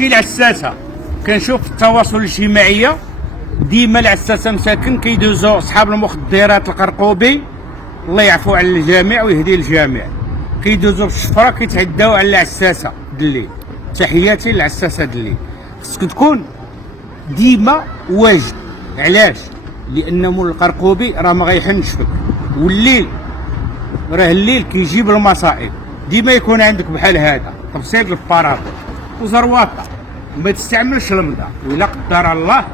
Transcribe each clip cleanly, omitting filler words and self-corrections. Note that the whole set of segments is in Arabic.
شتي العساسه كنشوف في التواصل الاجتماعي ديما العساسه مساكن كيدوزو صحاب المخدرات القرقوبي، الله يعفو على الجميع ويهدي الجميع، كيدوزو بالشفره كيتعداو على العساسه دليل. تحياتي للعساسه دليل. خصك تكون ديما واجد. علاش؟ لان مول القرقوبي راه ما غيحنش فيك، والليل راه الليل كيجيب المصائب. ديما يكون عندك بحال هذا تبسيط البارابول وزرواطه، وما تستعملش المضى. وإلا قدر الله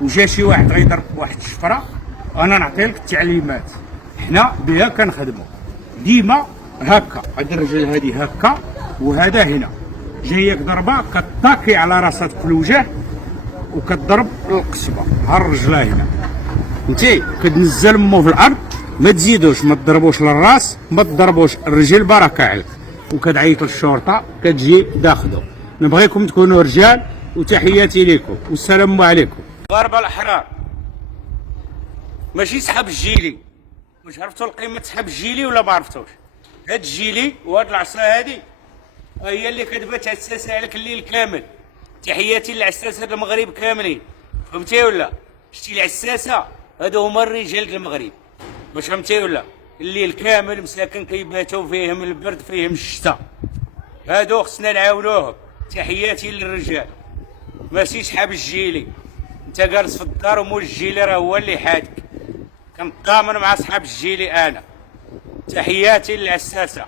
وجا شي واحد غيضرب واحد الشفره، انا نعطي لك التعليمات، حنا بها كنخدموا ديما هكا. هاد الرجل هادي هكا، وهذا هنا جايك ضربه كطاكي على راسك في الوجه وكتضرب القصبه. ها الرجله هنا انتي كتنزل مو في الارض، ما تزيدوش، ما تضربوش للراس، ما تضربوش الرجل، بركه عليك. وكتعيط للشرطه كتجي داخدو. نبغيكم تكونوا رجال، وتحياتي لكم والسلام عليكم. ضرب الاحرار ماشي سحب الجيلي. واش عرفتوا القيمه سحب الجيلي ولا ما عرفتوش؟ هاد الجيلي وهاد العصا هادي هي اللي كتبات عساسه عليك الليل كامل. تحياتي للعساسه المغرب كاملين، فهمتي ولا؟ شتي العساسه هادو هما الرجال المغرب، واش فهمتي ولا؟ الليل كامل مساكن كيباتوا فيهم البرد فيهم الشتاء، هادو خصنا نعاونوهم. تحياتي للرجال، ماشي شحاب الجيلي. انت جالس في الدار ومول الجيلي راه هو اللي حادك. كنتضامن مع صحاب الجيلي انا. تحياتي للعساسه.